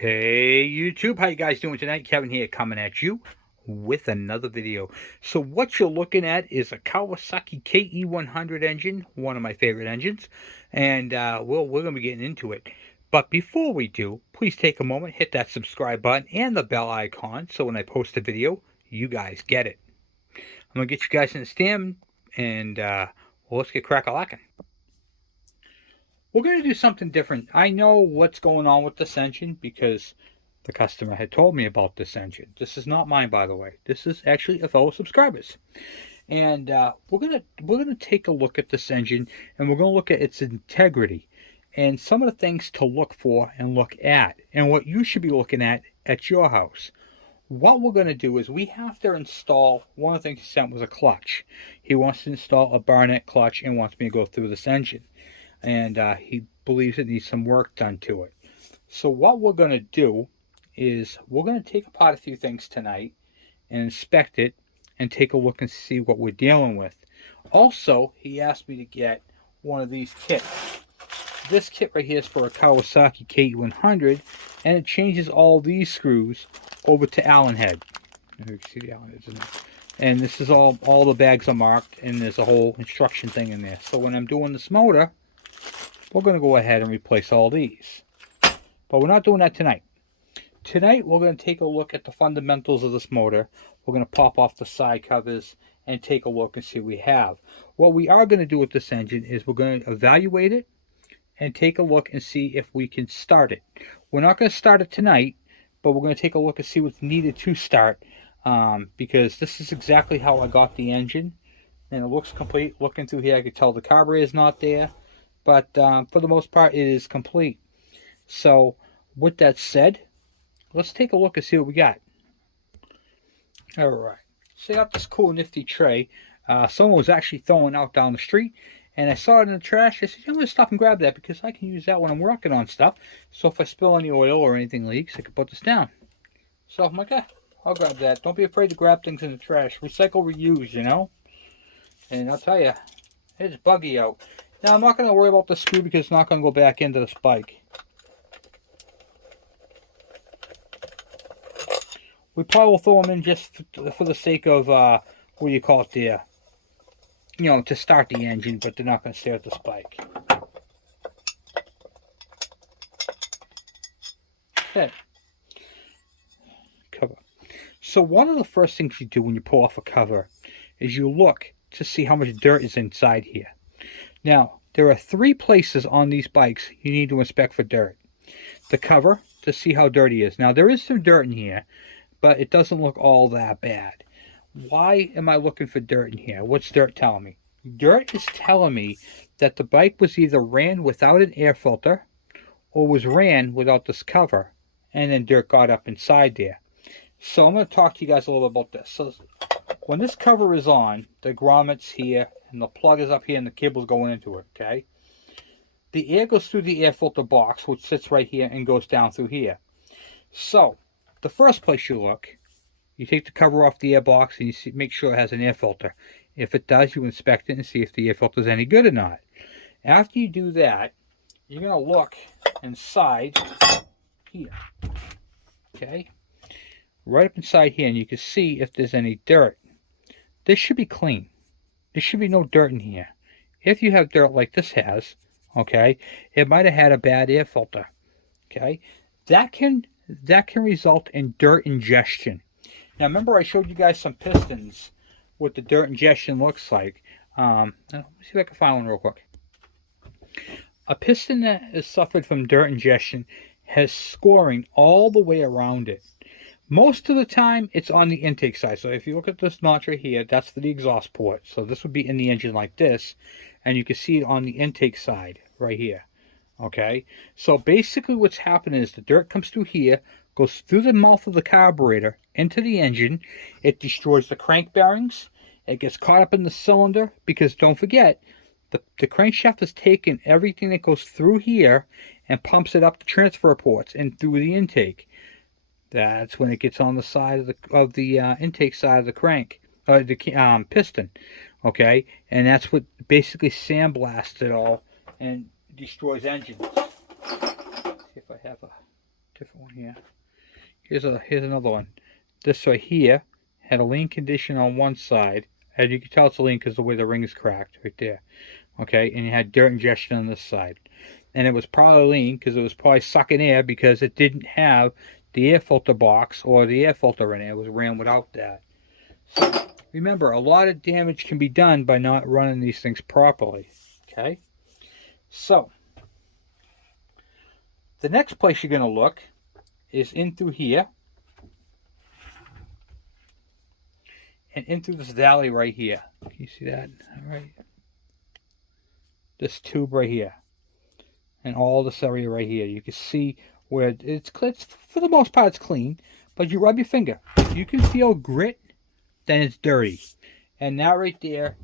Hey YouTube, how you guys doing tonight? Kevin here coming at you with another video. So what you're looking at is a Kawasaki KE100 engine, one of my favorite engines, and we're going to be getting into it. But before we do, please take a moment, hit that subscribe button and the bell icon so when I post a video, you guys get it. I'm going to get you guys in the stand and well, let's get crack-a-lackin'. We're going to do something different. I know what's going on with this engine because the customer had told me about this engine. This is not mine, by the way. This is actually a fellow subscriber's. And we're gonna take a look at this engine, and we're gonna look at its integrity, and some of the things to look for and look at, and what you should be looking at your house. What we're gonna do is we have to install. One of the things he sent was a clutch. He wants to install a Barnett clutch and wants me to go through this engine, and he believes it needs some work done to it. So what we're gonna do is we're going to take apart a few things tonight and inspect it and take a look and see what we're dealing with. Also, he asked me to get one of these kits. This kit right here is for a Kawasaki KE100, and it changes all these screws over to Allen head. You can see the Allen heads in there. And this is all the bags are marked, and there's a whole instruction thing in there. So when I'm doing this motor, we're going to go ahead and replace all these. But we're not doing that tonight. Tonight we're going to take a look at the fundamentals of this motor. We're going to pop off the side covers and take a look and see what we have. What we are going to do with this engine is we're going to evaluate it and take a look and see if we can start it. We're not going to start it tonight, but we're going to take a look and see what's needed to start, because this is exactly how I got the engine, and it looks complete. Looking through here, I can tell the carburetor is not there, but for the most part it is complete. So with that said, let's take a look and see what we got. Alright, so I got this cool nifty tray. Someone was actually throwing out down the street, and I saw it in the trash. I said, I'm going to stop and grab that because I can use that when I'm working on stuff. So if I spill any oil or anything leaks, I can put this down. So I'm like, I'll grab that. Don't be afraid to grab things in the trash. Recycle, reuse, you know? And I'll tell you, it's buggy out. Now I'm not going to worry about the screw because it's not going to go back into this bike. We probably will throw them in just for the sake of, what do you call it there? You know, to start the engine, but they're not going to stay with this bike. Okay. Cover. So one of the first things you do when you pull off a cover is you look to see how much dirt is inside here. Now, there are 3 places on these bikes you need to inspect for dirt. The cover, to see how dirty it is. Now, there is some dirt in here, but it doesn't look all that bad. Why am I looking for dirt in here? What's dirt telling me? Dirt is telling me that the bike was either ran without an air filter or was ran without this cover, and then dirt got up inside there. So I'm going to talk to you guys a little bit about this. So when this cover is on, the grommet's here, and the plug is up here, and the cable's going into it, okay? The air goes through the air filter box, which sits right here, and goes down through here. So the first place you look, you take the cover off the air box and you make sure it has an air filter. If it does, you inspect it and see if the air filter is any good or not. After you do that, you're going to look inside here. Okay? Right up inside here, and you can see if there's any dirt. This should be clean. There should be no dirt in here. If you have dirt like this has, okay, it might have had a bad air filter. Okay? That can result in dirt ingestion. Now remember I showed you guys some pistons, what the dirt ingestion looks like. Let me see if I can find one real quick. A piston that has suffered from dirt ingestion has scoring all the way around it. Most of the time it's on the intake side. So if you look at this notch right here, that's for the exhaust port. So this would be in the engine like this, and you can see it on the intake side right here. Okay, so basically what's happening is the dirt comes through here, goes through the mouth of the carburetor into the engine. It destroys the crank bearings. It gets caught up in the cylinder because don't forget, the crankshaft is taking everything that goes through here and pumps it up the transfer ports and through the intake. That's when it gets on the side of the intake side of the crank, the piston. Okay, and that's what basically sandblasts it all and destroys engines. See if I have a different one here. Here's another one. This right here had a lean condition on one side. As you can tell, it's a lean because the way the ring is cracked right there. Okay, and you had dirt ingestion on this side. And it was probably lean because it was probably sucking air because it didn't have the air filter box or the air filter in it. It was ran without that. So remember, a lot of damage can be done by not running these things properly. Okay, so the next place you're going to look is in through here and in through this valley right here. Can you see that? All right. This tube right here and all this area right here. You can see where it's for the most part it's clean, but you rub your finger. If you can feel grit, then it's dirty. And that right there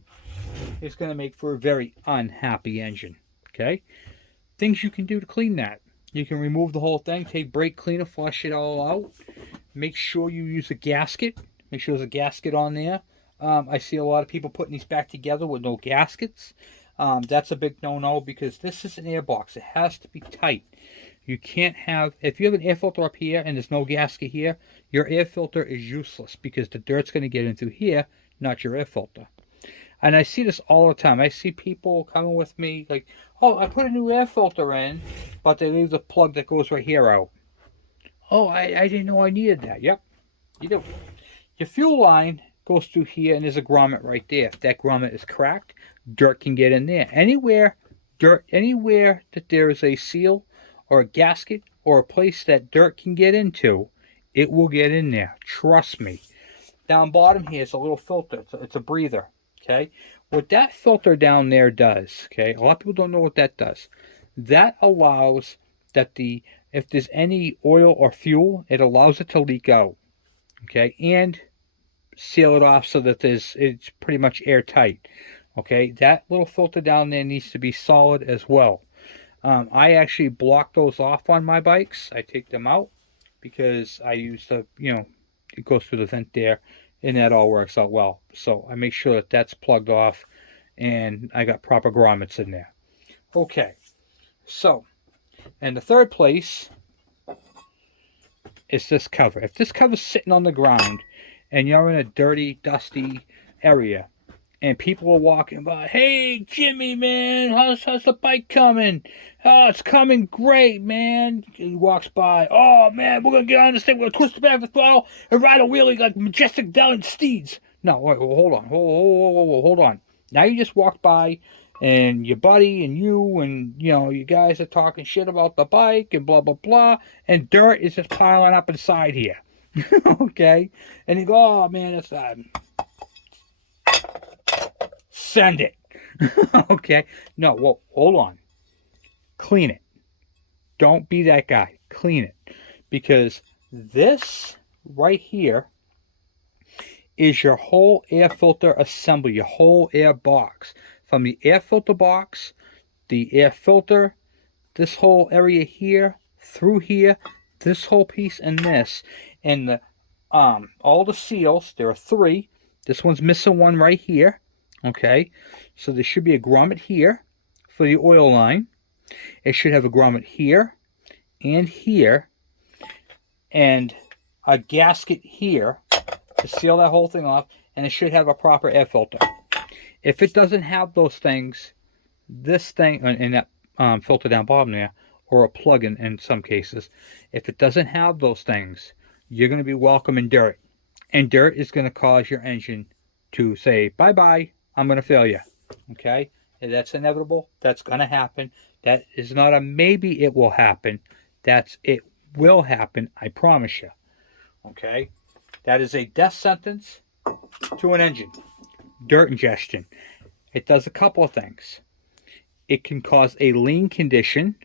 is going to make for a very unhappy engine. Okay? Things you can do to clean that. You can remove the whole thing, take brake cleaner, flush it all out. Make sure you use a gasket. Make sure there's a gasket on there. I see a lot of people putting these back together with no gaskets. That's a big no-no because this is an air box. It has to be tight. You can't have, if you have an air filter up here and there's no gasket here, your air filter is useless because the dirt's going to get into here, not your air filter. And I see this all the time. I see people coming with me like, oh, I put a new air filter in, but they leave the plug that goes right here out. Oh, I didn't know I needed that. Yep, you do. Your fuel line goes through here and there's a grommet right there. If that grommet is cracked, dirt can get in there. Anywhere that there is a seal or a gasket or a place that dirt can get into, it will get in there. Trust me. Down bottom here is a little filter. It's a breather. Okay, what that filter down there does, okay, a lot of people don't know what that does. That allows that if there's any oil or fuel, it allows it to leak out. Okay, and seal it off so that it's pretty much airtight. Okay, that little filter down there needs to be solid as well. I actually block those off on my bikes. I take them out because I use it goes through the vent there, and that all works out well. So I make sure that that's plugged off and I got proper grommets in there. Okay, so, and the third place is this cover. If this cover's sitting on the ground and you're in a dirty, dusty area and people are walking by, hey, Jimmy, man, how's the bike coming? Oh, it's coming great, man. He walks by, oh, man, we're going to get on this thing, we're going to twist the back of the throttle and ride a wheelie like majestic valiant steeds. No, wait, hold on, hold on. Now you just walked by and your buddy and you guys are talking shit about the bike and blah, blah, blah, and dirt is just piling up inside here. Okay? And you go, oh, man, it's send it. Okay? No, well, hold on. Clean it. Don't be that guy. Clean it. Because this right here is your whole air filter assembly, your whole air box. From the air filter box, the air filter, this whole area here, through here, this whole piece, and this. And the all the seals, there are 3. This one's missing one right here. Okay, so there should be a grommet here for the oil line. It should have a grommet here and here and a gasket here to seal that whole thing off, and it should have a proper air filter. If it doesn't have those things, this thing and that filter down bottom there, or a plug in some cases, if it doesn't have those things, you're going to be welcoming dirt, and dirt is going to cause your engine to say, bye-bye, I'm going to fail you. Okay? And that's inevitable. That's going to happen. That is not a maybe it will happen. It will happen. I promise you. Okay? That is a death sentence to an engine. Dirt ingestion. It does a couple of things. It can cause a lean condition,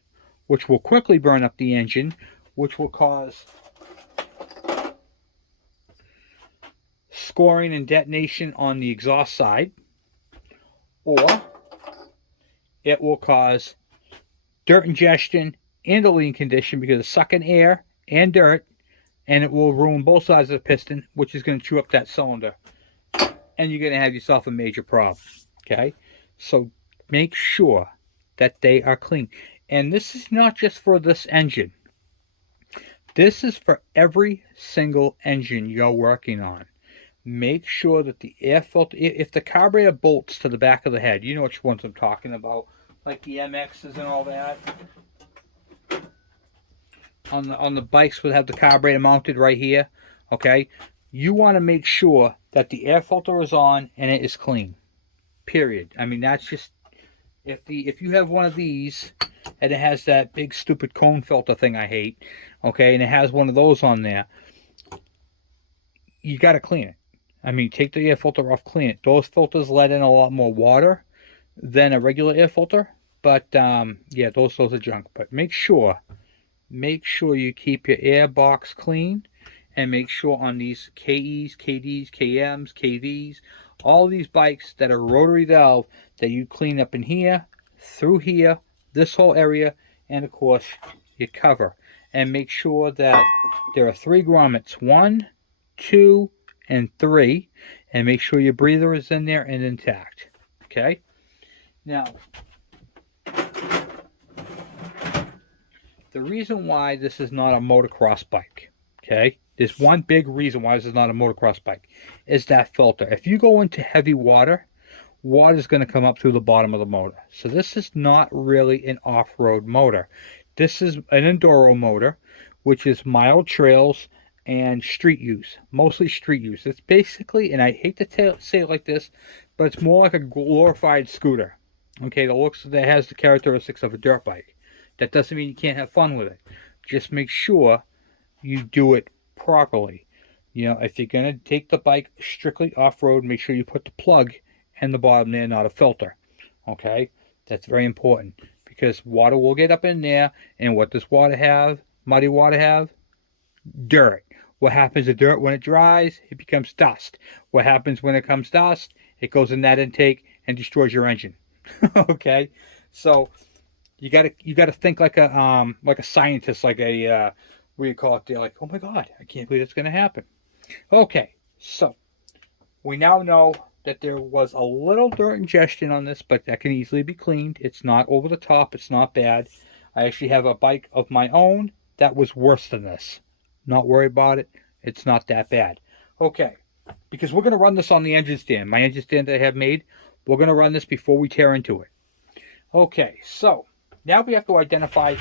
which will quickly burn up the engine, which will cause scoring and detonation on the exhaust side, or it will cause dirt ingestion and a lean condition because it's sucking air and dirt, and it will ruin both sides of the piston, which is going to chew up that cylinder, and you're going to have yourself a major problem. Okay, so make sure that they are clean. And this is not just for this engine. This is for every single engine you're working on. Make sure that the air filter, if the carburetor bolts to the back of the head, you know which ones I'm talking about, like the MXs and all that. On the bikes would have the carburetor mounted right here. Okay, you want to make sure that the air filter is on and it is clean. Period. I mean, that's just if you have one of these and it has that big stupid cone filter thing I hate, okay, and it has one of those on there, you got to clean it. I mean, take the air filter off, clean it. Those filters let in a lot more water than a regular air filter, but yeah, those are junk. But make sure you keep your air box clean, and make sure on these KEs, KDs, KMs, KVs, all these bikes that are rotary valve, that you clean up in here, through here, this whole area, and of course your cover. And make sure that there are 3 grommets, 1, 2, and 3, and make sure your breather is in there and intact. Okay? Now, the reason why this is not a motocross bike, okay? There's one big reason why this is not a motocross bike, is that filter. If you go into heavy water, water is going to come up through the bottom of the motor. So this is not really an off-road motor. This is an enduro motor, which is mild trails and street use, mostly street use. It's basically, and I hate to say it like this, but it's more like a glorified scooter. Okay, that has the characteristics of a dirt bike. That doesn't mean you can't have fun with it. Just make sure you do it properly. You know, if you're going to take the bike strictly off-road, make sure you put the plug in the bottom there, not a filter. Okay? That's very important, because water will get up in there, and what does water have? Muddy water have? Dirt. What happens to dirt when it dries? It becomes dust. What happens when it comes dust? It goes in that intake and destroys your engine. Okay? So you gotta think like a scientist, like a what do you call it there? Like, oh my God, I can't believe it's gonna happen. Okay, so we now know that there was a little dirt ingestion on this, but that can easily be cleaned. It's not over the top. It's not bad. I actually have a bike of my own that was worse than this. Not worried about it. It's not that bad. Okay, because we're gonna run this on the engine stand. My engine stand that I have made. We're gonna run this before we tear into it. Okay, so now we have to identify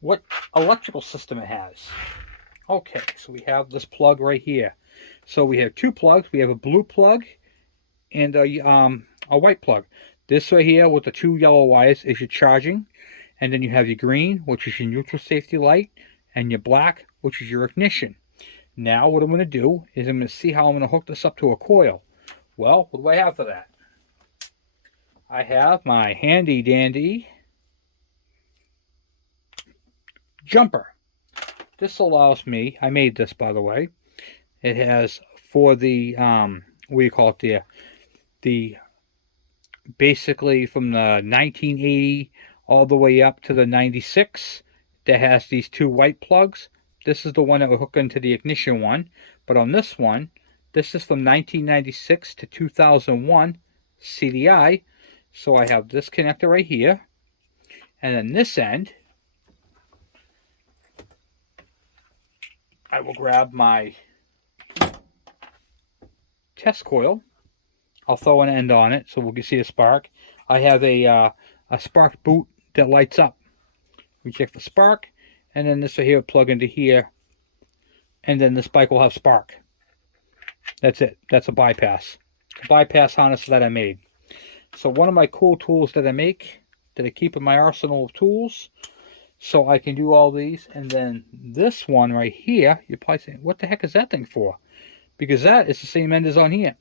what electrical system it has. Okay, so we have this plug right here. So we have 2 plugs. We have a blue plug and a white plug. This right here with the 2 yellow wires is your charging. And then you have your green, which is your neutral safety light, and your black, which is your ignition. Now what I'm going to do is I'm going to see how I'm going to hook this up to a coil. Well, what do I have for that? I have my handy dandy jumper. This allows me, I made this by the way, it has for the what do you call it there, the basically from the 1980 all the way up to the 96, that has these 2 white plugs. This is the one that will hook into the ignition one, but on this one, this is from 1996 to 2001 CDI. So I have this connector right here, and then this end I will grab my test coil. I'll throw an end on it so we can see a spark. I have a spark boot that lights up. We check the spark, and then this right here will plug into here, and then this bike will have spark. That's it. That's a bypass. A bypass harness that I made. So one of my cool tools that I make, that I keep in my arsenal of tools, so I can do all these. And then this one right here, you're probably saying, what the heck is that thing for? Because that is the same end as on here.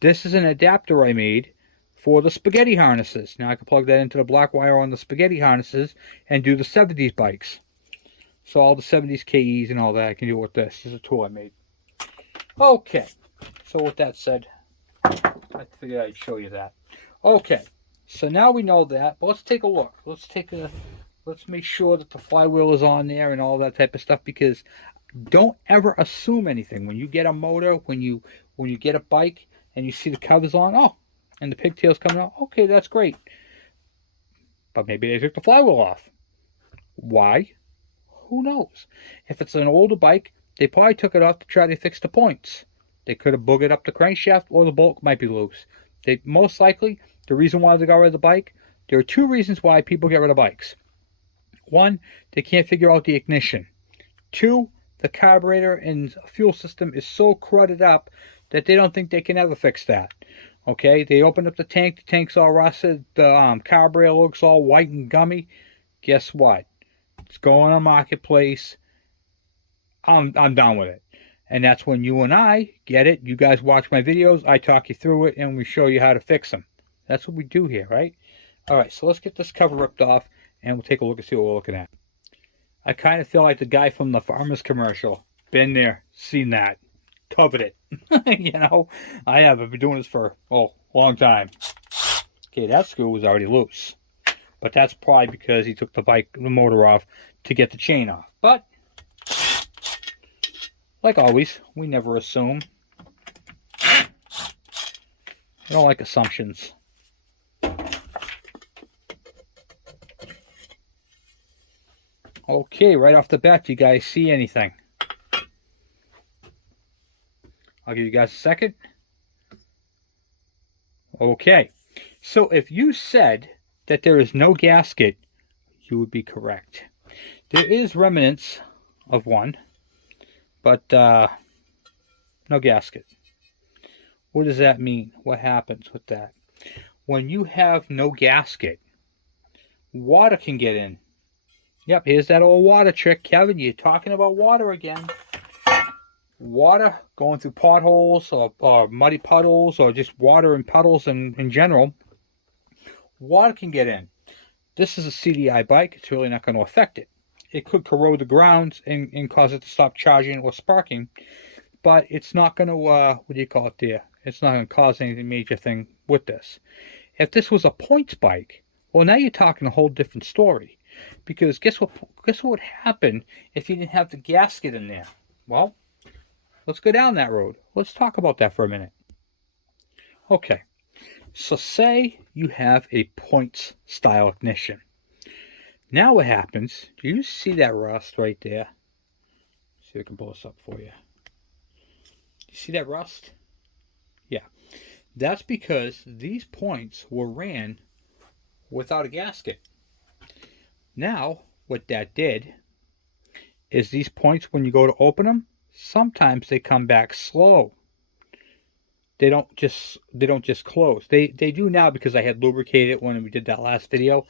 This is an adapter I made for the spaghetti harnesses. Now I can plug that into the black wire on the spaghetti harnesses and do the 70s bikes. So all the 70s KEs and all that I can do with this. This is a tool I made. Okay, so with that said, I figured I'd show you that. Okay, so now we know that, but let's take a look. Let's make sure that the flywheel is on there and all that type of stuff, because don't ever assume anything. When you get a motor, when you get a bike and you see the covers on, oh, and the pigtails coming out, okay, that's great. But maybe they took the flywheel off. Why? Who knows? If it's an older bike, they probably took it off to try to fix the points. They could have boogered up the crankshaft, or the bolt might be loose. They most likely, the reason why they got rid of the bike, there are two reasons why people get rid of bikes. One, they can't figure out the ignition. Two, the carburetor and fuel system is so crudted up that they don't think they can ever fix that. Okay, they open up the tank's all rusted, the carburetor looks all white and gummy. Guess what? It's going on marketplace. I'm done with it. And that's when you and I get it. You guys watch my videos, I talk you through it, and we show you how to fix them. That's what we do here, right? All right, so let's get this cover ripped off, and we'll take a look and see what we're looking at. I kind of feel like the guy from the Farmers commercial. Been there, seen that, covered it. You know, I have. I've been doing this for, a long time. Okay, that screw was already loose. But that's probably because he took the motor off to get the chain off. But, like always, we never assume. I don't like assumptions. Okay, right off the bat, do you guys see anything? I'll give you guys a second. Okay, so if you said that there is no gasket, you would be correct. There is remnants of one, but no gasket. What does that mean? What happens with that? When you have no gasket, water can get in. Yep, here's that old water trick. Kevin, you're talking about water again. Water going through potholes or muddy puddles, or just water in puddles in general. Water can get in. This is a CDI bike. It's really not going to affect it. It could corrode the grounds and cause it to stop charging or sparking, but it's not going to, what do you call it there? It's not going to cause any major thing with this. If this was a points bike, well, now you're talking a whole different story. Because guess what would happen if you didn't have the gasket in there? Well, let's go down that road. Let's talk about that for a minute. Okay, so say you have a points style ignition. Now what happens, do you see that rust right there? See if I can pull this up for you. You see that rust? Yeah. That's because these points were ran without a gasket. Now, what that did is these points, when you go to open them, sometimes they come back slow. They don't just close. They do now because I had lubricated it when we did that last video.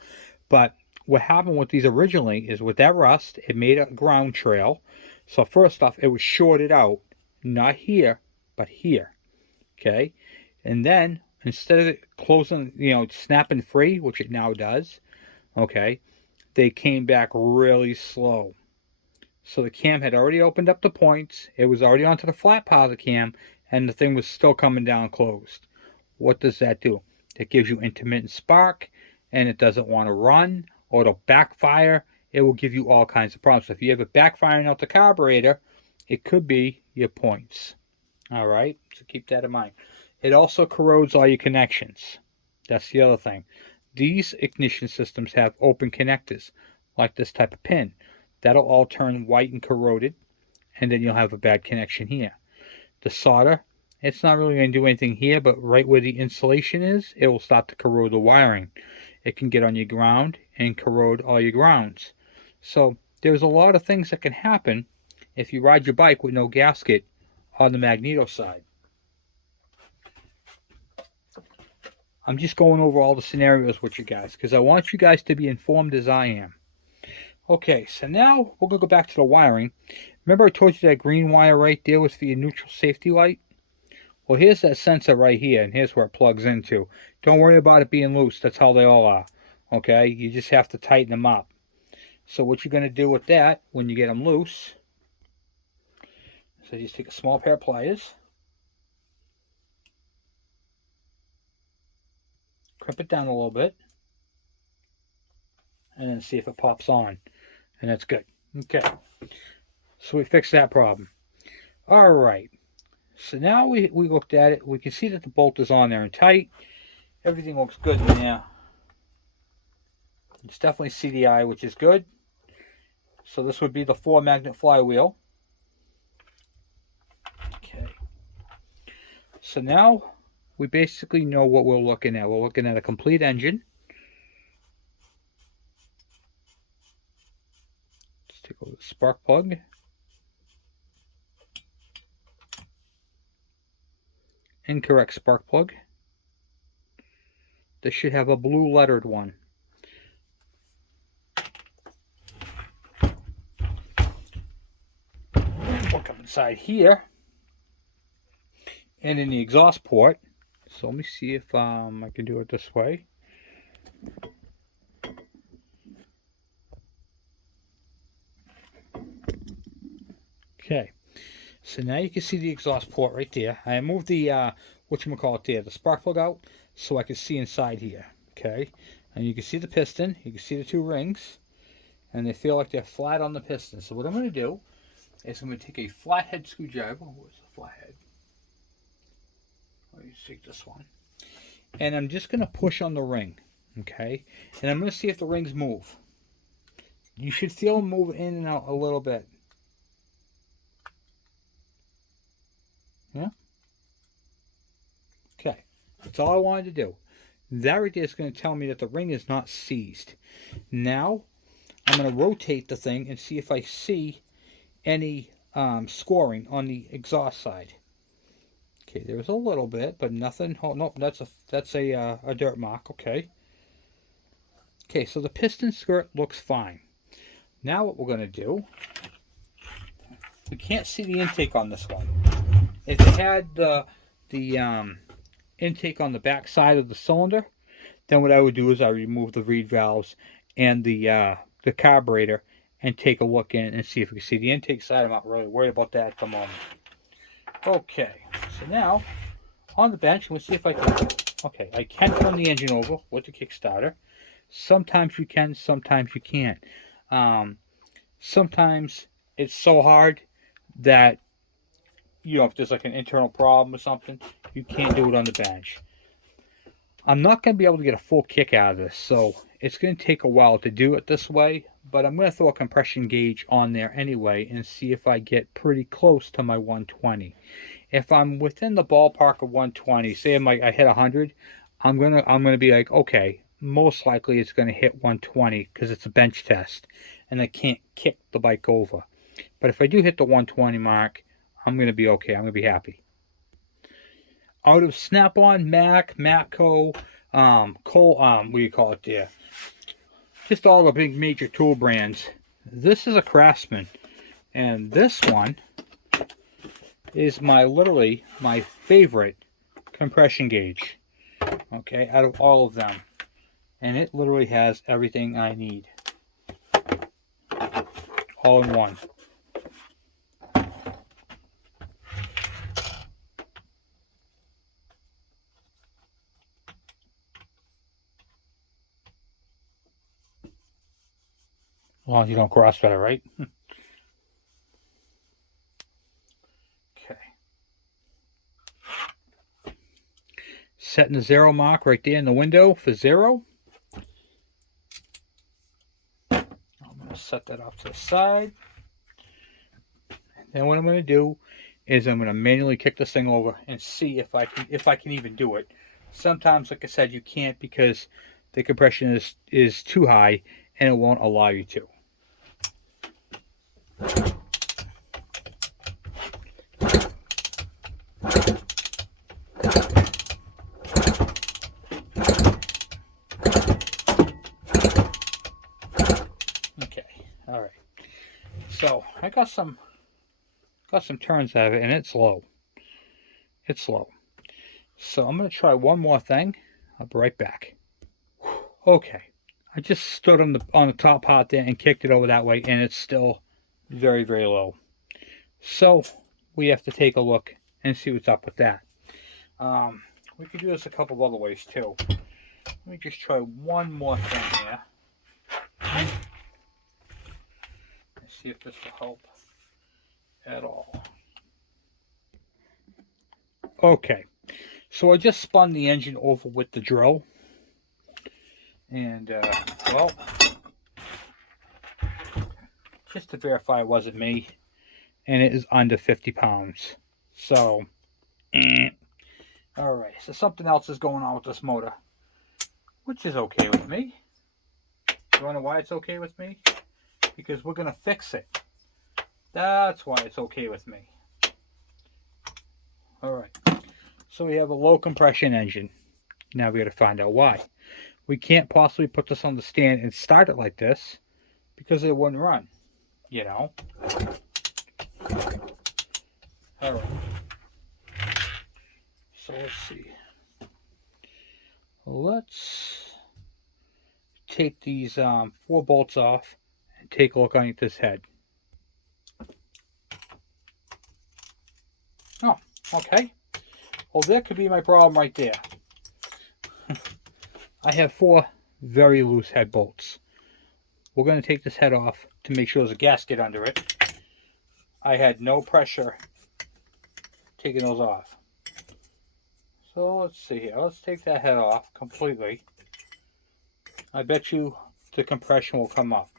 But what happened with these originally is with that rust, it made a ground trail. So first off, it was shorted out, not here, but here. Okay, and then instead of it closing, snapping free, which it now does, okay, they came back really slow. So the cam had already opened up the points. It was already onto the flat part of the cam, and the thing was still coming down closed. What does that do? It gives you intermittent spark, and it doesn't want to run, or it'll backfire. It will give you all kinds of problems. So if you have it backfiring out the carburetor, it could be your points. All right, so keep that in mind. It also corrodes all your connections. That's the other thing. These ignition systems have open connectors, like this type of pin. That'll all turn white and corroded, and then you'll have a bad connection here. The solder, it's not really going to do anything here, but right where the insulation is, it will start to corrode the wiring. It can get on your ground and corrode all your grounds. So there's a lot of things that can happen if you ride your bike with no gasket on the magneto side. I'm just going over all the scenarios with you guys because I want you guys to be informed as I am. Okay, so now we're going to go back to the wiring. Remember I told you that green wire right there was for your neutral safety light? Well, here's that sensor right here, and here's where it plugs into. Don't worry about it being loose. That's how they all are. Okay, you just have to tighten them up. So what you're going to do with that when you get them loose, so just take a small pair of pliers, crimp it down a little bit, and then see if it pops on. And that's good. Okay, so we fixed that problem. All right, so now we looked at it. We can see that the bolt is on there and tight. Everything looks good in there. It's definitely CDI, which is good. So this would be the 4-magnet flywheel. Okay. So now we basically know what we're looking at. We're looking at a complete engine. Let's take a look at the spark plug. Incorrect spark plug. This should have a blue lettered one. Look up inside here. And in the exhaust port. So let me see if I can do it this way. Okay. So now you can see the exhaust port right there. I moved the whatchamacallit there, the spark plug out, so I can see inside here. Okay. And you can see the piston, you can see the 2 rings, and they feel like they're flat on the piston. So what I'm going to do is I'm going to take a flathead screwdriver. Where's the flathead? Let me take this one. And I'm just going to push on the ring. Okay. And I'm going to see if the rings move. You should feel them move in and out a little bit. Yeah. Okay. That's all I wanted to do. That right there is going to tell me that the ring is not seized. Now, I'm going to rotate the thing and see if I see any scoring on the exhaust side. Okay, there's a little bit, but nothing. Oh, no, that's a dirt mark. Okay. Okay, so the piston skirt looks fine. Now what we're going to do, we can't see the intake on this one. If it had the intake on the back side of the cylinder, then what I would do is I remove the reed valves and the carburetor and take a look in and see if we can see the intake side. I'm not really worried about that at the moment. Okay, so now on the bench, we'll see if I can. Okay, I can turn the engine over with the Kickstarter. Sometimes you can, sometimes you can't. Sometimes it's so hard that, if there's like an internal problem or something, you can't do it on the bench. I'm not going to be able to get a full kick out of this, so it's going to take a while to do it this way, but I'm going to throw a compression gauge on there anyway and see if I get pretty close to my 120. If I'm within the ballpark of 120, say I hit 100, I'm gonna be like, okay, most likely it's going to hit 120 because it's a bench test, and I can't kick the bike over. But if I do hit the 120 mark, I'm going to be okay. I'm going to be happy. Out of Snap-on, Mac, Matco, Cole, what do you call it there? Just all the big major tool brands. This is a Craftsman, and this one is literally my favorite compression gauge. Okay, out of all of them, and it literally has everything I need, all in one. As long as you don't crossfit it, right? Okay. Setting the 0 mark right there in the window for 0. I'm going to set that off to the side. And then what I'm going to do is I'm going to manually kick this thing over and see if I can even do it. Sometimes, like I said, you can't because the compression is too high and it won't allow you to. Okay, all right. So I got some turns out of it, and it's low. It's low. So I'm going to try one more thing. I'll be right back. Okay, I just stood on the top part there and kicked it over that way, and it's still very, very low. So we have to take a look and see what's up with that. We could do this a couple of other ways too. Let me just try one more thing here. Let's see if this will help at all. Okay, so I just spun the engine over with the drill, and well, just to verify it wasn't me, and it is under 50 pounds. So, alright, so something else is going on with this motor, which is okay with me. You wanna know why it's okay with me? Because we're gonna fix it. That's why it's okay with me. Alright, so we have a low compression engine. Now we gotta find out why. We can't possibly put this on the stand and start it like this because it wouldn't run, you know? Alright, so let's see. Let's take these 4 bolts off and take a look underneath this head. Oh, okay. Well, that could be my problem right there. I have 4 very loose head bolts. We're going to take this head off to make sure there's a gasket under it. I had no pressure taking those off. So let's see here. Let's take that head off completely. I bet you the compression will come up.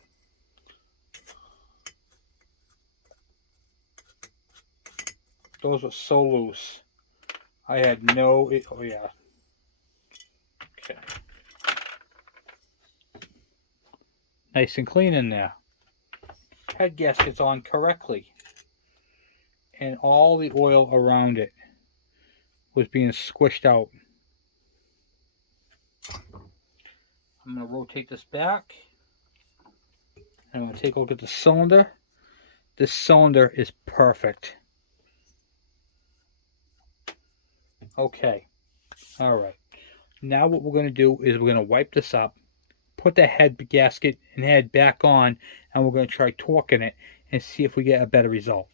Those were so loose. I had no... Oh, yeah. Okay. Nice and clean in there. Head gasket's on correctly. And all the oil around it was being squished out. I'm going to rotate this back. I'm going to take a look at the cylinder. This cylinder is perfect. Okay. Alright. Now what we're going to do is we're going to wipe this up, put the head gasket and head back on, and we're going to try torquing it and see if we get a better result.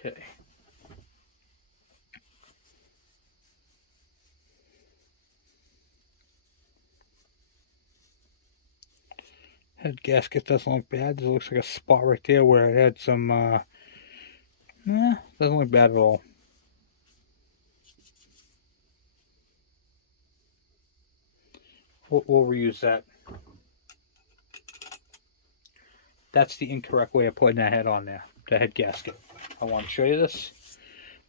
Okay. Head gasket doesn't look bad. There looks like a spot right there where it had some, doesn't look bad at all. We'll reuse that. That's the incorrect way of putting that head on there, the head gasket. I want to show you this.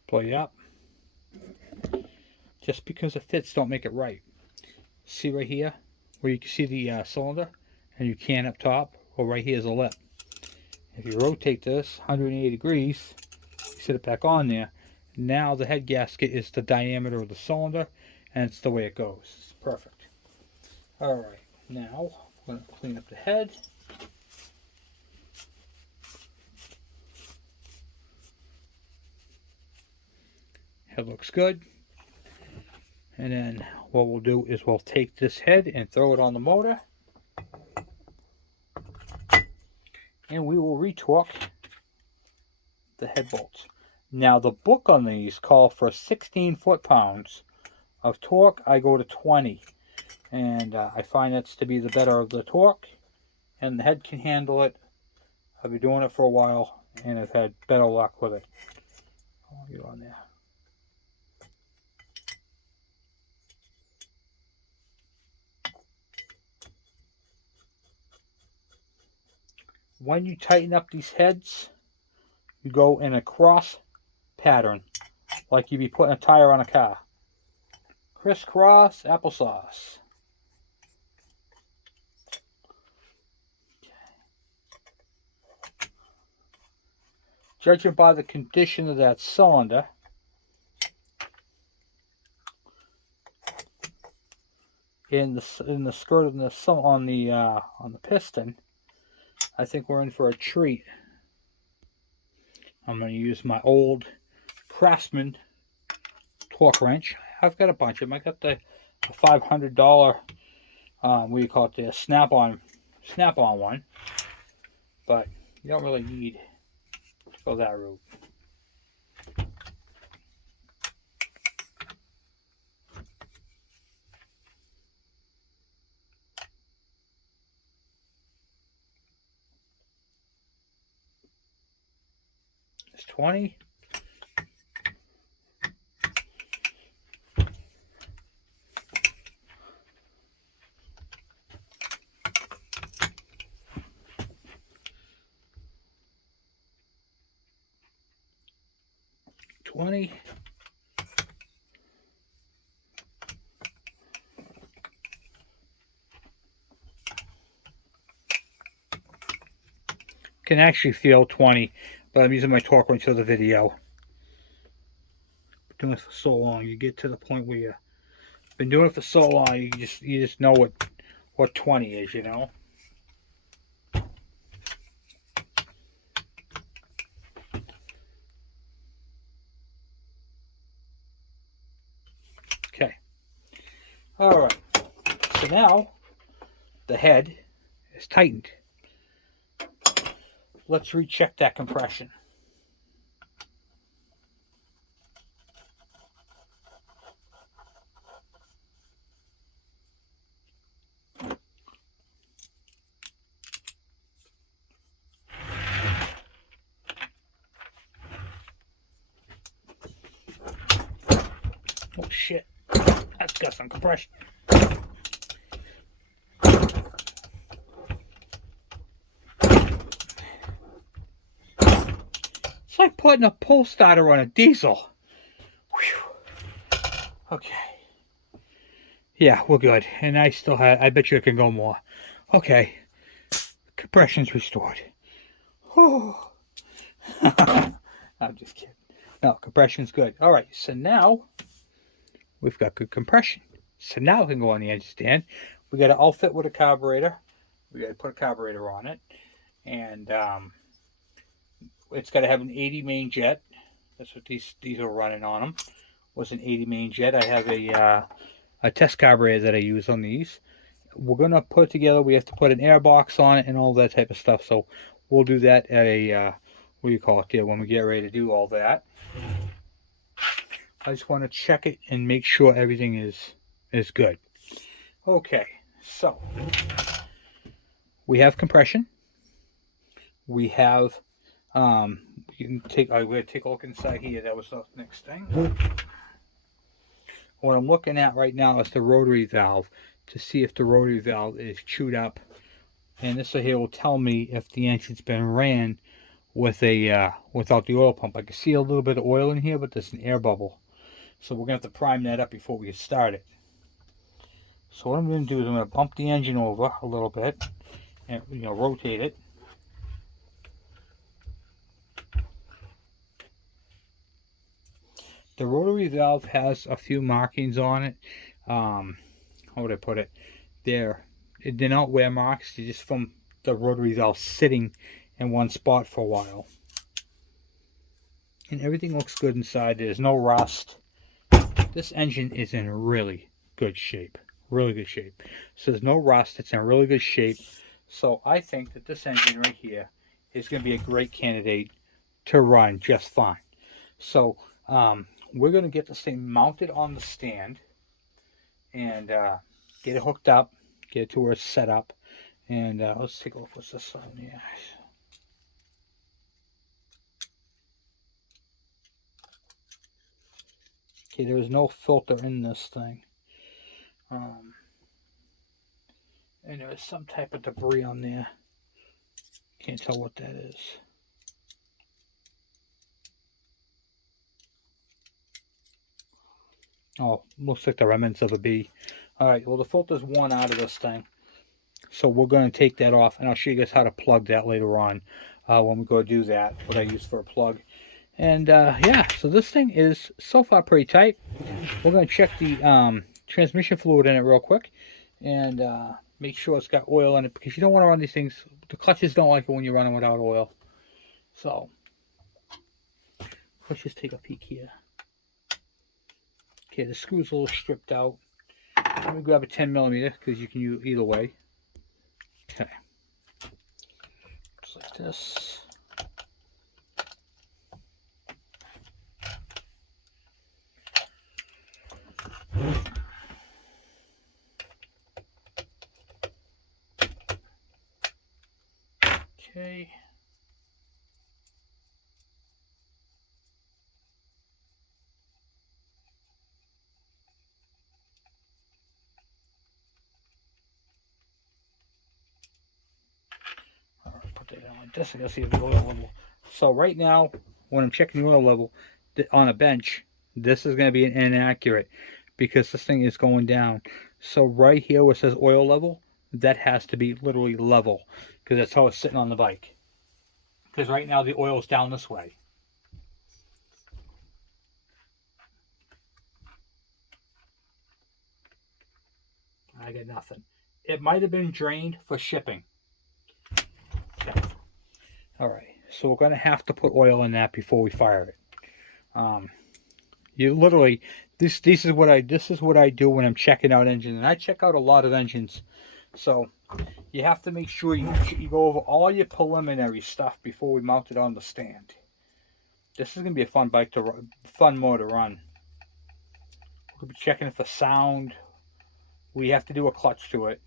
Pull it up. Just because it fits, don't make it right. See right here, where you can see the cylinder, and you can up top. Well, right here is a lip. If you rotate this 180 degrees, you set it back on there. Now the head gasket is the diameter of the cylinder, and it's the way it goes. It's perfect. All right, now I'm going to clean up the head. Head looks good. And then what we'll do is we'll take this head and throw it on the motor. And we will retorque the head bolts. Now the book on these call for 16 foot-pounds of torque. I go to 20. And I find that's to be the better of the torque. And the head can handle it. I've been doing it for a while and I've had better luck with it. I'll get on there. When you tighten up these heads, you go in a cross pattern, like you'd be putting a tire on a car. Crisscross applesauce. Judging by the condition of that cylinder, in the skirt of the on the piston, I think we're in for a treat. I'm going to use my old Craftsman torque wrench. I've got a bunch of them. I got the $500, what do you call it, the snap-on one. But you don't really need to go that route. It's 20. Can actually feel 20, but I'm using my torque wrench for the video. Doing this for so long, you get to the point where you've been doing it for so long, you just know what 20 is, you know. Okay. All right. So now the head is tightened. Let's recheck that compression. Oh shit, that's got some compression. It's like putting a pull starter on a diesel. Whew. Okay. Yeah, we're good. And I still have, I bet you it can go more. Okay. Compression's restored. Oh. I'm just kidding. No, compression's good. All right, so now we've got good compression. So now we can go on the engine stand. We got to outfit with a carburetor. We got to put a carburetor on it. And it's got to have an 80 main jet. That's what these are running on them. Was an 80 main jet. I have a test carburetor that I use on these. We're going to put it together. We have to put an air box on it and all that type of stuff. So we'll do that at a, what do you call it there, when we get ready to do all that. I just want to check it and make sure everything is good. Okay, so we have compression. We have, you can take, we're going to take a look inside here. That was the next thing. What I'm looking at right now is the rotary valve to see if the rotary valve is chewed up. And this here will tell me if the engine's been ran with a without the oil pump. I can see a little bit of oil in here, but there's an air bubble. So we're going to have to prime that up before we get started. So what I'm going to do is I'm going to bump the engine over a little bit and rotate it. The rotary valve has a few markings on it. How would I put it? They're not wear marks. They're just from the rotary valve sitting in one spot for a while. And everything looks good inside. There's no rust. This engine is in really good shape. Really good shape. So there's no rust. It's in really good shape. So I think that this engine right here is going to be a great candidate to run just fine. So we're going to get this thing mounted on the stand and get it hooked up, get it to where it's set up. And let's take a look. What's this on here? Okay, there is no filter in this thing. And there's some type of debris on there. Can't tell what that is. Oh, looks like the remnants of a bee. Alright, well the filter's worn out of this thing. So we're going to take that off, and I'll show you guys how to plug that later on when we go do that, what I use for a plug. And yeah, so this thing is so far pretty tight. We're going to check the transmission fluid in it real quick and make sure it's got oil in it, because you don't want to run these things, the clutches don't like it when you're running without oil. So let's just take a peek here. Okay, the screw's a little stripped out. Let me grab a 10mm because you can use either way. Okay, just like this. Okay. Put that down like this. I gotta see the oil level. So right now, when I'm checking the oil level on a bench, this is going to be inaccurate because this thing is going down. So right here where it says oil level, that has to be literally level because that's how it's sitting on the bike. Because right now the oil is down this way. I got nothing. It might have been drained for shipping. Okay. All right. So we're going to have to put oil in that before we fire it. You literally, this is what I do when I'm checking out engines, and I check out a lot of engines. So you have to make sure you go over all your preliminary stuff before we mount it on the stand. This is gonna be a fun bike to run, fun mode to run. We'll be checking for sound. We have to do a clutch to it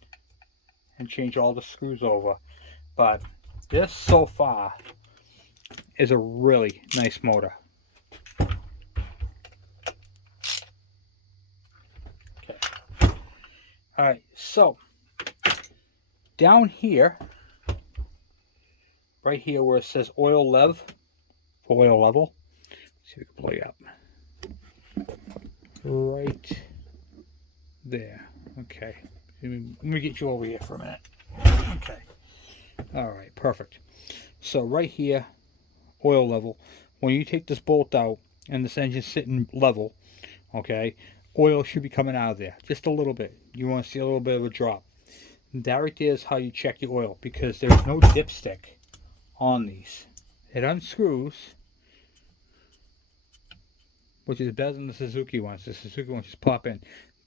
and change all the screws over. But this so far is a really nice motor. Okay. All right, so down here, right here where it says oil level, see if we can blow you up. Right there. Okay. Let me get you over here for a minute. Okay. All right, perfect. So right here, oil level. When you take this bolt out and this engine's sitting level, okay, oil should be coming out of there just a little bit. You want to see a little bit of a drop. That right there is how you check your oil because there's no dipstick on these. It unscrews, which is better than the Suzuki ones. The Suzuki ones just pop in.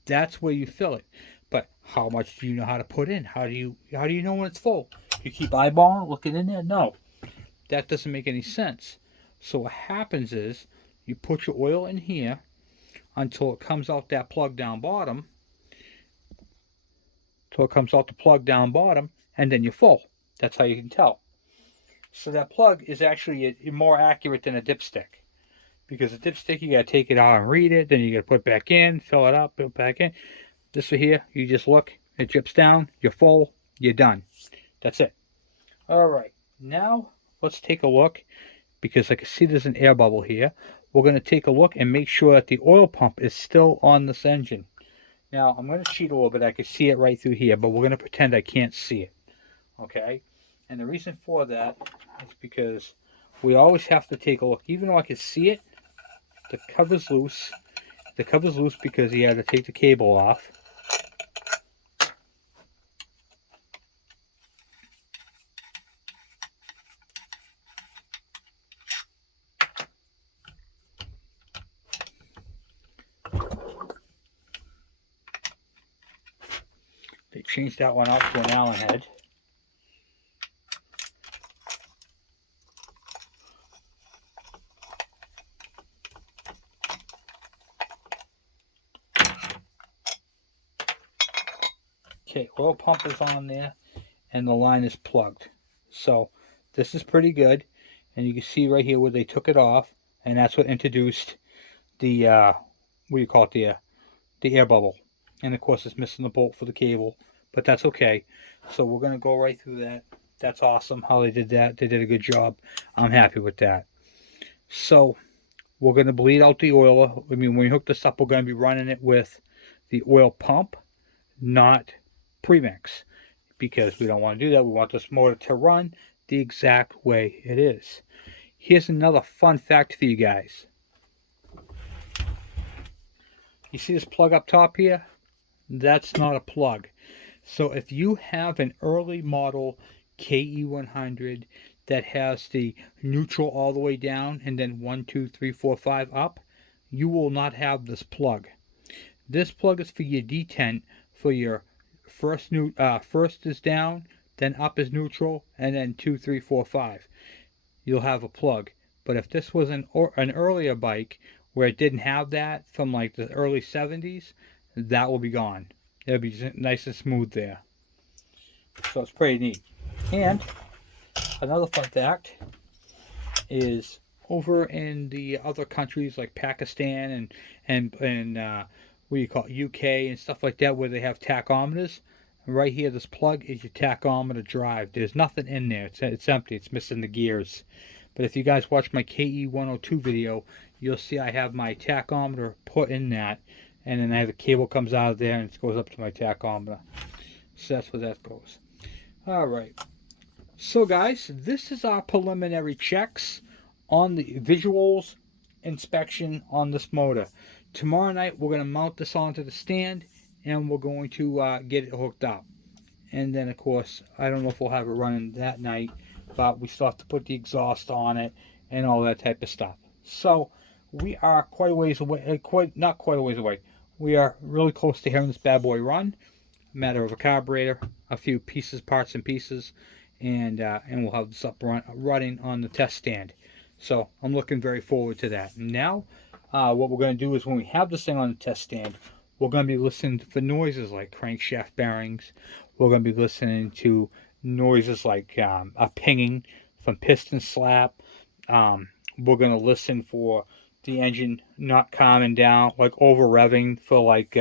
That's where you fill it. But how much do you know how to put in? How do you know when it's full? You keep eyeballing, looking in there? No. That doesn't make any sense. So what happens is you put your oil in here until it comes out that plug down bottom. Till it comes out the plug down bottom, and then you're full. That's how you can tell. So that plug is actually more accurate than a dipstick. Because a dipstick, you got to take it out and read it, then you got to put it back in, fill it up, put it back in. This right here, you just look, it drips down, you're full, you're done. That's it. All right, now let's take a look, because I can see there's an air bubble here. We're going to take a look and make sure that the oil pump is still on this engine. Now, I'm going to cheat a little bit. I can see it right through here, but we're going to pretend I can't see it. Okay? And the reason for that is because we always have to take a look. Even though I can see it, the cover's loose. The cover's loose because he had to take the cable off. They changed that one out to an Allen head. Okay, oil pump is on there and the line is plugged. So this is pretty good. And you can see right here where they took it off, and that's what introduced the what do you call it, the air bubble. And of course it's missing the bolt for the cable, but that's okay. So we're going to go right through that. That's awesome how they did that. They did a good job. I'm happy with that. So we're going to bleed out the oil. I mean, when we hook this up, we're going to be running it with the oil pump, not premix, because we don't want to do that. We want this motor to run the exact way it is. Here's another fun fact for you guys. You see this plug up top here? That's not a plug. So if you have an early model KE100, that has the neutral all the way down and then 1, 2, 3, 4, 5 up, you will not have this plug. This plug is for your detent for your first is down, then up is neutral, and then 2, 3, 4, 5. You'll have a plug. But if this was an earlier bike where it didn't have that from like the early 70s, that will be gone. It'll be nice and smooth there. So it's pretty neat. And another fun fact is over in the other countries like Pakistan and what do you call it, UK and stuff like that, where they have tachometers. Right here, this plug is your tachometer drive. There's nothing in there. It's empty. It's missing the gears. But if you guys watch my KE100 video, you'll see I have my tachometer put in that, and then I have a cable comes out of there and it goes up to my tachometer. So that's where that goes. All right. So guys, this is our preliminary checks on the visuals inspection on this motor. Tomorrow night we're going to mount this onto the stand and we're going to get it hooked up. And then of course, I don't know if we'll have it running that night, but we still have to put the exhaust on it and all that type of stuff. So we are quite a ways away, not quite a ways away. We are really close to hearing this bad boy run. A matter of a carburetor, a few parts and pieces, and we'll have this up running on the test stand. So I'm looking very forward to that. Now, what we're going to do is when we have this thing on the test stand, we're going to be listening for noises like crankshaft bearings. We're going to be listening to noises like a pinging from piston slap. We're going to listen for the engine not calming down, like over revving for like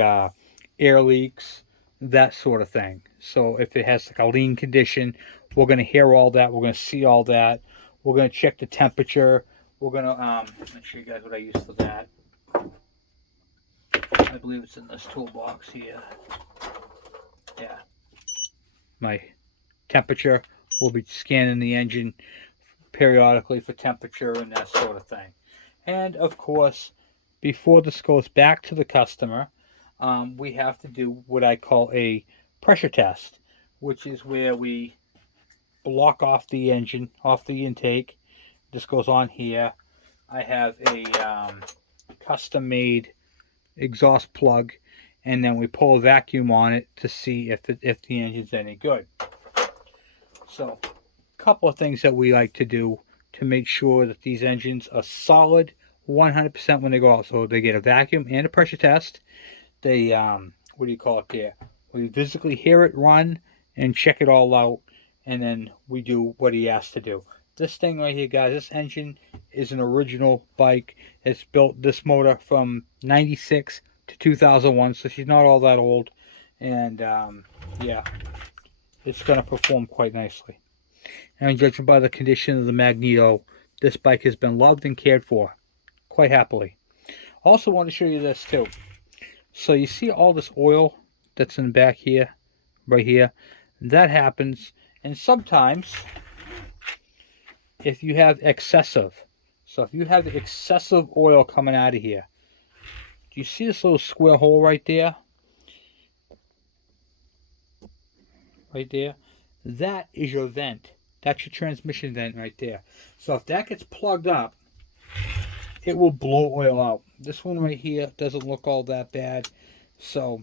air leaks, that sort of thing. So if it has like a lean condition, we're going to hear all that. We're going to see all that. We're going to check the temperature. We're going to let me show you guys what I use for that. I believe it's in this toolbox here. Yeah. My temperature. We'll be scanning the engine periodically for temperature and that sort of thing. And of course, before this goes back to the customer, we have to do what I call a pressure test, which is where we block off the engine, off the intake. This goes on here. I have a custom made exhaust plug, and then we pull a vacuum on it to see if the engine's any good. So a couple of things that we like to do to make sure that these engines are solid 100% when they go out. So they get a vacuum and a pressure test. They what do you call it there? We physically hear it run and check it all out, and then we do what he asked to do. This thing right here, guys, this engine is an original bike. It's built this motor from 96 to 2001, so she's not all that old. And yeah, it's going to perform quite nicely. And judging by the condition of the magneto, this bike has been loved and cared for quite happily. Also want to show you this too. So you see all this oil that's in the back here, right here? That happens, and sometimes if you have excessive, so if you have excessive oil coming out of here, do you see this little square hole right there? Right there? That is your vent. That's your transmission vent right there. So if that gets plugged up, it will blow oil out. This one right here doesn't look all that bad. So,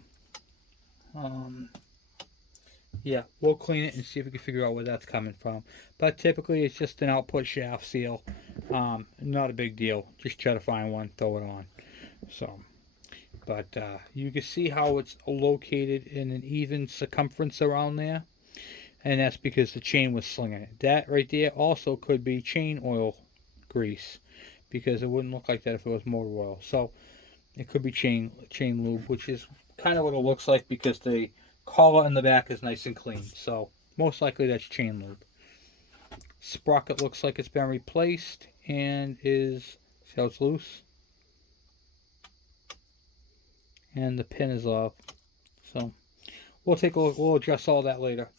yeah, we'll clean it and see if we can figure out where that's coming from. But typically it's just an output shaft seal. Not a big deal. Just try to find one, throw it on. So, but you can see how it's located in an even circumference around there. And that's because the chain was slinging it. That right there also could be chain oil grease, because it wouldn't look like that if it was motor oil. So it could be chain lube, which is kind of what it looks like because the collar in the back is nice and clean. So most likely that's chain lube. Sprocket looks like it's been replaced and is, see how it's loose? And the pin is off. So we'll take a look. We'll adjust all that later.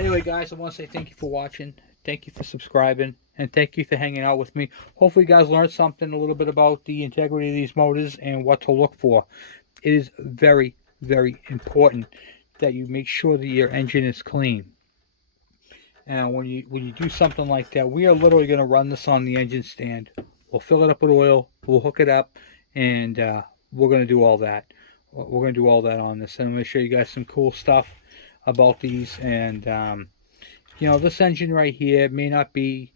Anyway, guys, I want to say thank you for watching. Thank you for subscribing. And thank you for hanging out with me. Hopefully you guys learned something a little bit about the integrity of these motors and what to look for. It is very, very important that you make sure that your engine is clean. And when you do something like that, we are literally going to run this on the engine stand. We'll fill it up with oil. We'll hook it up, and we're going to do all that. We're going to do all that on this, and I'm going to show you guys some cool stuff about these. And you know, this engine right here may not be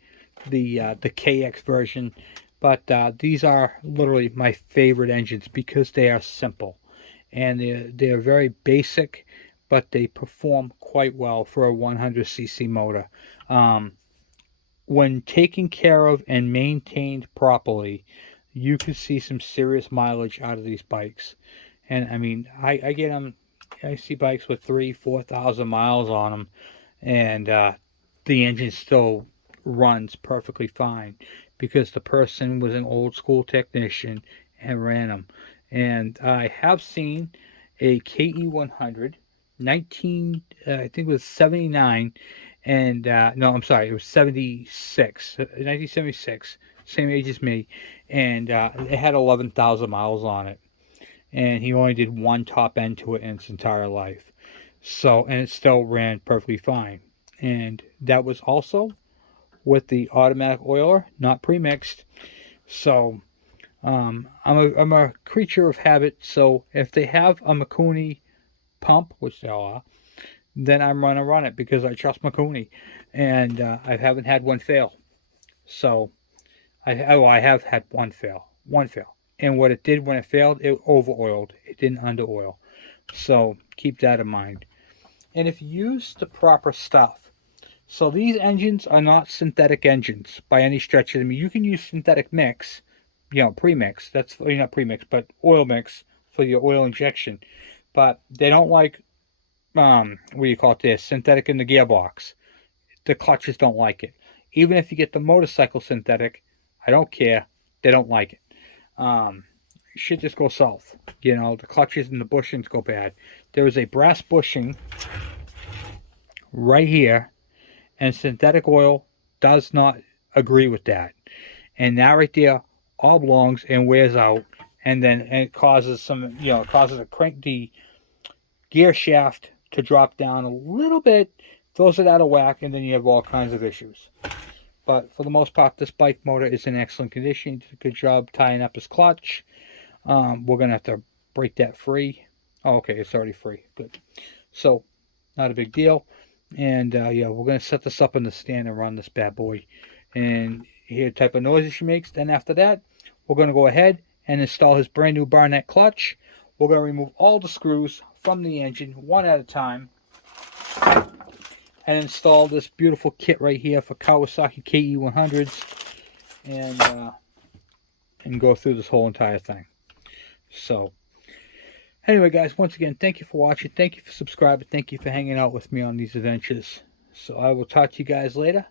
the KX version, but these are literally my favorite engines because they are simple and they're very basic, but they perform quite well for a 100cc motor. Um, when taken care of and maintained properly, you could see some serious mileage out of these bikes. And I mean, I get them. I see bikes with 3,000 to 4,000 miles on them, and the engine still runs perfectly fine because the person was an old school technician and ran them. And I have seen a KE100 19, I think it was 79, and no, I'm sorry, it was 76, 1976, same age as me, and it had 11,000 miles on it, and he only did one top end to it in its entire life. So, and it still ran perfectly fine. And that was also with the automatic oiler, not pre-mixed. So, I'm a creature of habit. So if they have a Mikuni pump, which they all are, then I'm gonna run it because I trust Mikuni, and I haven't had one fail. So I have had one fail. And what it did when it failed, it over oiled. It didn't under oil. So keep that in mind. And if you use the proper stuff, so these engines are not synthetic engines by any stretch of the mean. You can use synthetic mix, you know, pre-mix. That's not pre-mix, but oil mix for your oil injection. But they don't like what do you call it? This synthetic in the gearbox. The clutches don't like it. Even if you get the motorcycle synthetic, I don't care. They don't like it. Shit just goes south. You know, the clutches and the bushings go bad. There is a brass bushing right here, and synthetic oil does not agree with that. And that right there all belongs and wears out, and then it causes some, you know, it causes a crank the gear shaft to drop down a little bit, throws it out of whack, and then you have all kinds of issues. But for the most part, this bike motor is in excellent condition. He did a good job tying up his clutch. We're going to have to break that free. Oh, okay, it's already free. Good. So, not a big deal. And yeah, we're going to set this up in the stand and run this bad boy. And hear the type of noises she makes. Then after that, we're going to go ahead and install his brand new Barnett clutch. We're going to remove all the screws from the engine one at a time and install this beautiful kit right here for Kawasaki KE100s and go through this whole entire thing. So anyway, guys, once again, thank you for watching. Thank you for subscribing. Thank you for hanging out with me on these adventures. So I will talk to you guys later.